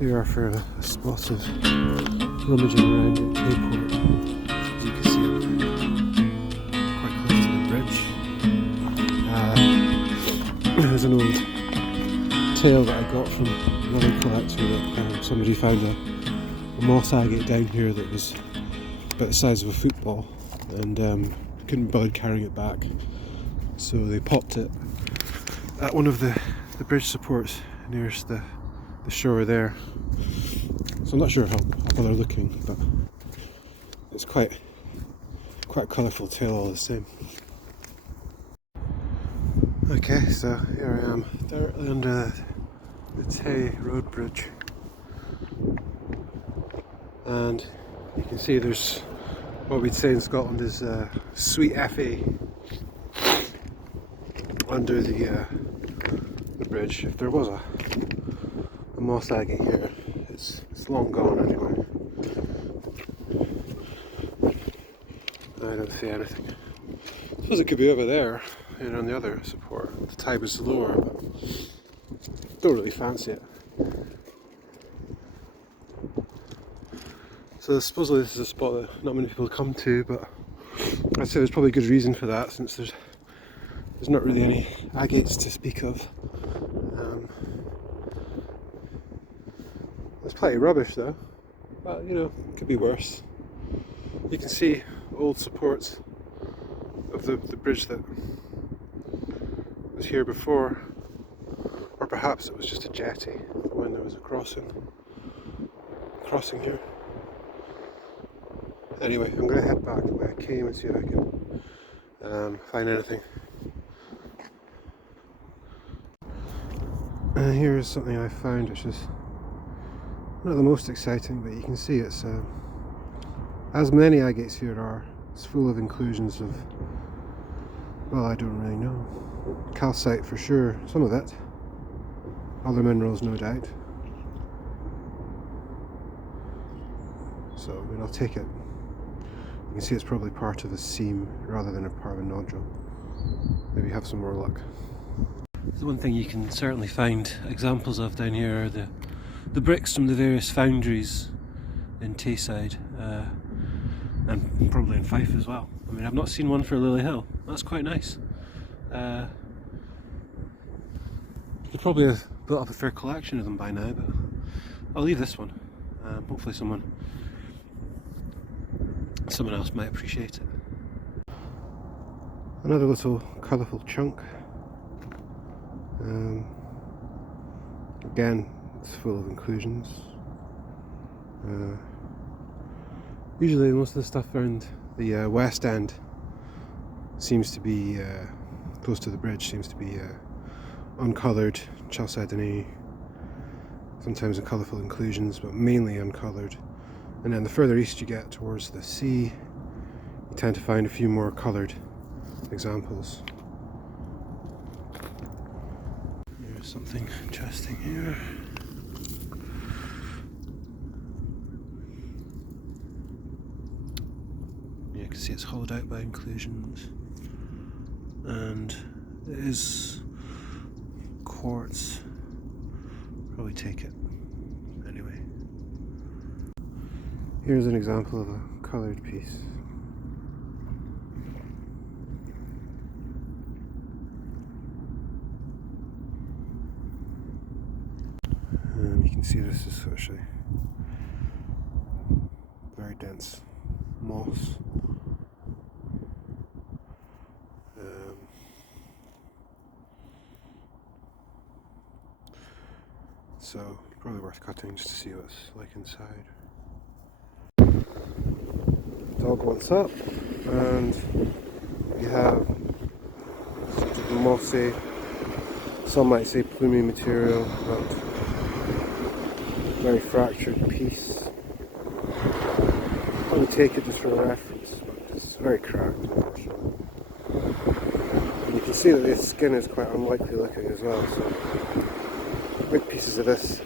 Here are for a spot of rummaging around at Tayport. As you can see, I'm quite close to the bridge. There's an old tale that I got from another collector that somebody found a moss agate down here that was about the size of a football, and couldn't be bothered carrying it back, so they popped it at one of the bridge supports nearest the shore there. So I'm not sure how they're looking, but it's quite a colourful tale all the same. Okay, so here I am directly under the Tay road bridge, and you can see there's what we'd say in Scotland is sweet FA under the bridge. If there was a moss agate here, it's long gone anyway. I don't see anything. I suppose it could be over there, on the other support. The tide was lower, but don't really fancy it. So supposedly this is a spot that not many people come to, but I'd say there's probably a good reason for that, since there's not really any agates to speak of. There's plenty of rubbish though, but it could be worse. You can see old supports of the bridge that was here before, or perhaps it was just a jetty when there was a crossing here. Anyway, I'm going to head back the way I came and see if I can find anything. And here's something I found which is not the most exciting, but you can see it's as many agates here are, it's full of inclusions of, well, I don't really know. Calcite for sure, some of it. Other minerals no doubt. So, I'll take it. You can see it's probably part of a seam rather than a part of a nodule. Maybe have some more luck. The one thing you can certainly find examples of down here are the bricks from the various foundries in Tayside, and probably in Fife as well. I've not seen one for Lily Hill. That's quite nice. Could probably have built up a fair collection of them by now, but I'll leave this one. Hopefully someone else might appreciate it. Another little colourful chunk. Again, it's full of inclusions. Usually most of the stuff around the west end seems to be, close to the bridge, seems to be uncoloured chalcedony, sometimes in colourful inclusions, but mainly uncoloured. And then the further east you get towards the sea, you tend to find a few more coloured examples. There's something interesting here. You can see it's hollowed out by inclusions, and it is quartz. Probably take it anyway. Here's an example of a coloured piece. You can see this is actually very dense moss. So probably worth cutting just to see what it's like inside. Dog wants up, and we have sort of mossy, some might say plumy material, but very fractured piece. I would take it just for reference, but it's very cracked, unfortunately. And you can see that the skin is quite unlikely looking as well, so big pieces of this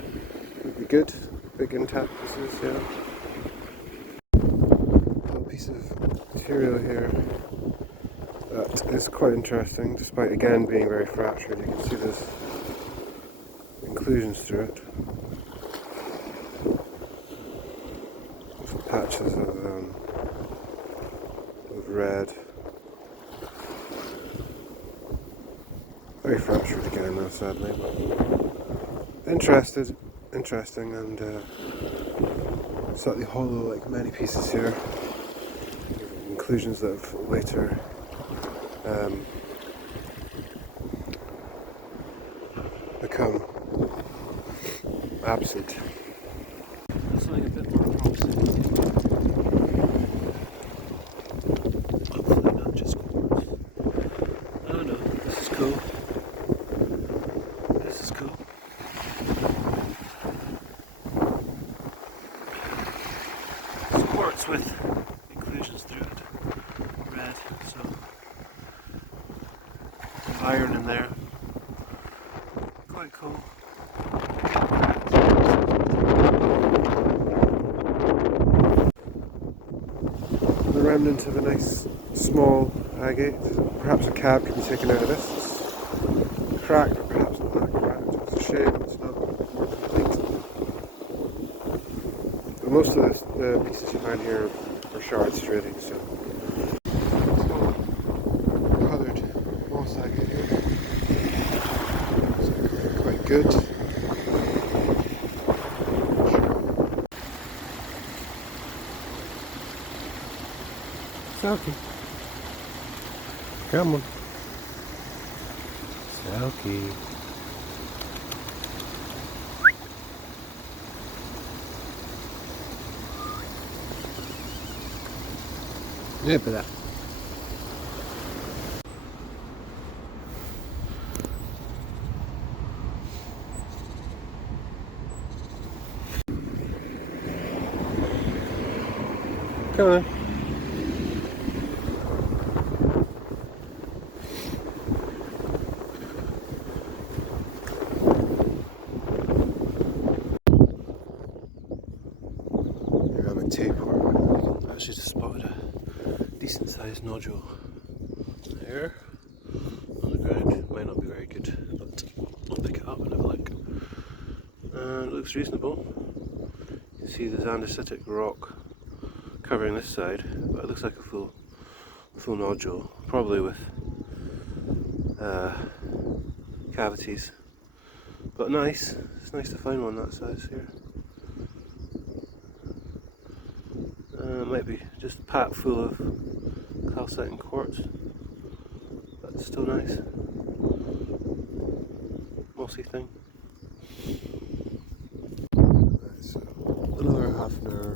would be good, big intact pieces, yeah. Little piece of material here that is quite interesting, despite again being very fractured. You can see there's inclusions through it. patches of red. Very fractured again now, sadly, but interesting, and slightly hollow like many pieces here. Inclusions that have later become absent. Something a bit more promising. Hopefully not just quartz. Oh no, this is cool. This is cool. It's quartz with inclusions through it. Red, so iron in there. Quite cool. The remnant of a nice small agate. Perhaps a cab can be taken out of this. It's cracked, but perhaps not that cracked. It's a shame it's not more complete. But most of the pieces you find here are shards trading, so. Small coloured moss agate here. So quite good. Selkie. Come on. Selkie. Look at that. Come on. I'm at Tayport. I actually just spotted a decent sized nodule there on the ground. Might not be very good, but I'll pick it up and have a look. And it looks reasonable. You can see there's andesitic rock covering this side, but it looks like a full nodule, probably with cavities. But nice. It's nice to find one that size here. It might be just a pack full of calcite and quartz, but it's still nice. Mossy thing. So another half an hour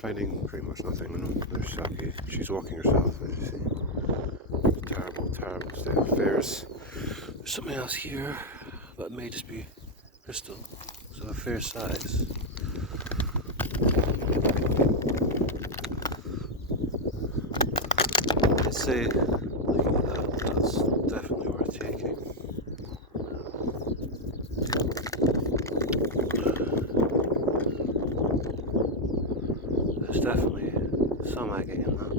finding pretty much nothing. And there's Saki. She's walking herself, as you see. Terrible state of affairs. There's something else here that may just be crystal, so a fair size. I'd say, looking at that, that's definitely worth taking. There's definitely some agate in that.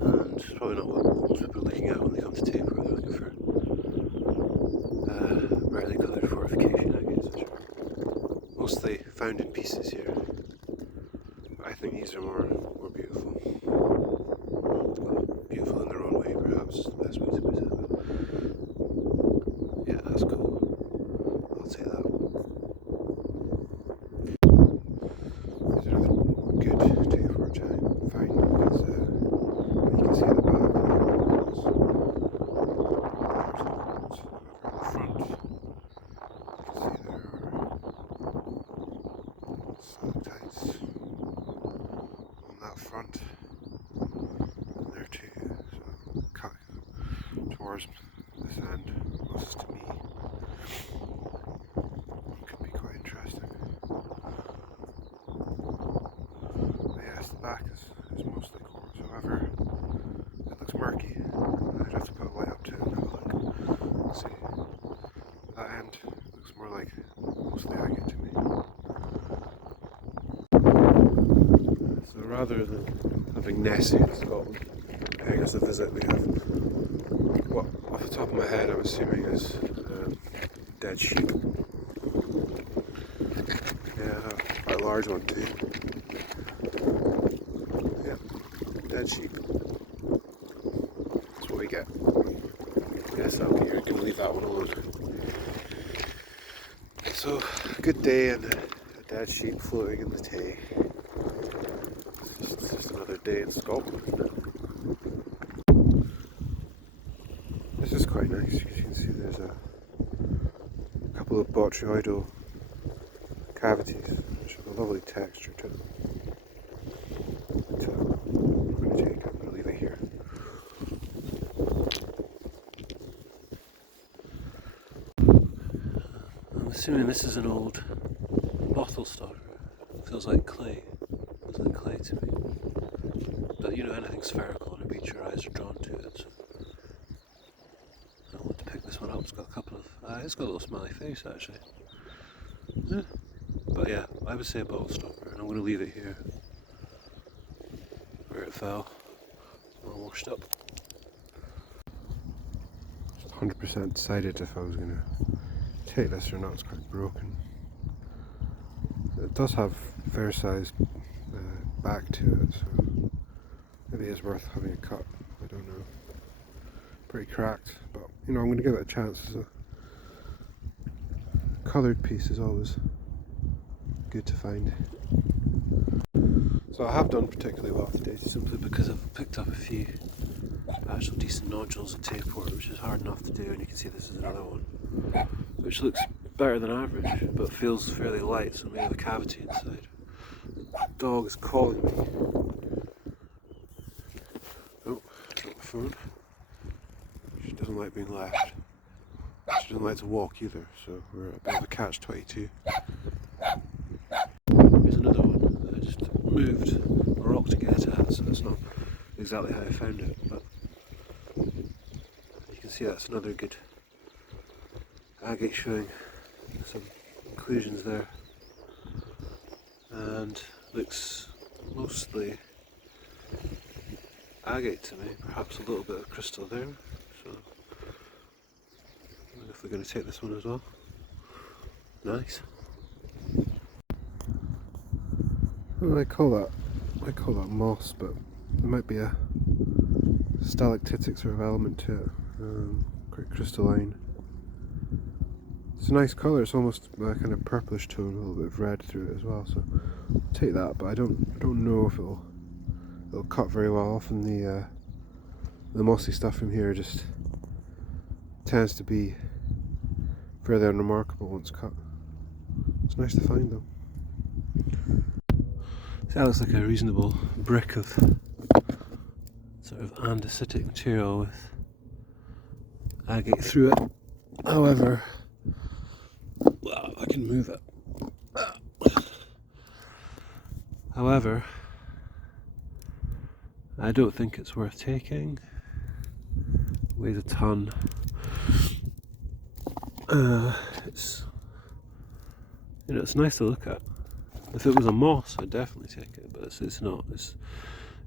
And it's probably not what most people are looking at when they come to Tayport. They're looking for brightly coloured fortification agates, which are mostly found in pieces here. I think these are more beautiful. Well, beautiful in their own way, perhaps is the best way to put it. But yeah, that's cool. I'll say that. These are another good Tayport giant find because you can see the back there. There's the front. You can see there are stalactites on that front, and there too, so cut towards this end, closest to me. Could be quite interesting. But yes, the back is mostly quartz, however, it looks murky. I'd have to put a light up to it and have a look. See, that end looks more like mostly agate to me. So rather than having Nessie in Scotland paying us a visit, we have what, off the top of my head, I'm assuming is dead sheep. large one too. Yep, dead sheep. That's what we get. Yes, okay, you're going to leave that one alone. So, a good day and a dead sheep floating in the Tay. It's just another day in Scotland. This is quite nice. You can see there's a couple of botryoidal cavities which have a lovely texture to them. But, I'm going to leave it here. I'm assuming this is an old bottle stopper. Feels like clay. Feels like clay to me. But you know, anything spherical on a beach, your eyes are drawn to it. So I want to pick this one up. It's got a couple of. It's got a little smiley face actually. Yeah. But yeah, I would say a bottle stopper, and I'm going to leave it here where it fell, all washed up. 100% decided if I was going to take this or not. It's quite broken. It does have fair sized back to it, so maybe it's worth having a cut. I don't know. Pretty cracked, but you know, I'm going to give it a chance. As a coloured piece is always good to find. So I have done particularly well today, simply because I've picked up a few actual decent nodules at Tayport, which is hard enough to do, and you can see this is another one, which looks better than average, but feels fairly light, so we have a cavity inside. The dog is calling me. Oh, got my phone. She doesn't like being left. She doesn't like to walk either, so we're at a bit of a catch-22. Here's another one that I just moved a rock to get at, so that's not exactly how I found it, but you can see that's another good agate showing some inclusions there, and looks mostly agate to me, perhaps a little bit of crystal there, so I wonder if we're going to take this one as well. Nice. Well, I call that moss, but there might be a stalactitic sort of element to it, quite crystalline. It's a nice colour. It's almost a kind of purplish tone, a little bit of red through it as well. So I'll take that, but I don't know if it'll cut very well. Often the mossy stuff from here just tends to be fairly unremarkable once cut. It's nice to find though. So that looks like a reasonable brick of sort of andesitic material with agate through it. However, well, I can move it. However, I don't think it's worth taking. It weighs a ton. It's, you know, it's nice to look at. If it was a moss, I'd definitely take it, but it's not. It's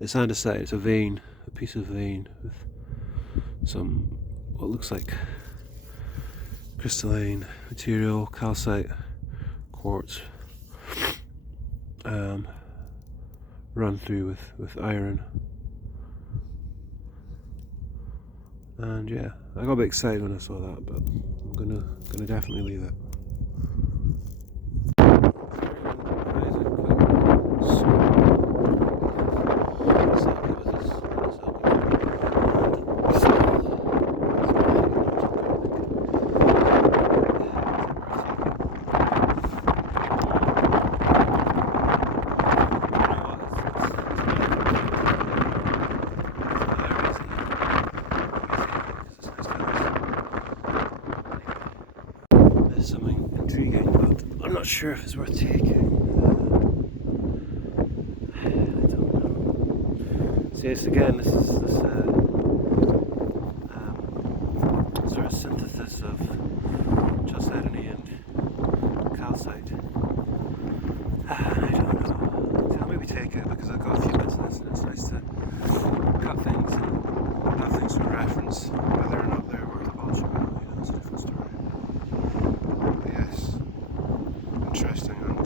andesite. It's a vein, a piece of vein with some what looks like crystalline material, calcite, quartz, run through with iron. And yeah, I got a bit excited when I saw that, but I'm gonna definitely leave it. Something intriguing, but I'm not sure if it's worth taking. I don't know. So yes, again, this is this sort of synthesis of chalcedony and calcite. I don't know. So I'll maybe take it because I've got a few bits of this, and it's nice to cut things and have things for reference, whether or not they're worth a bunch of it. That's a different story. Yes, interesting, and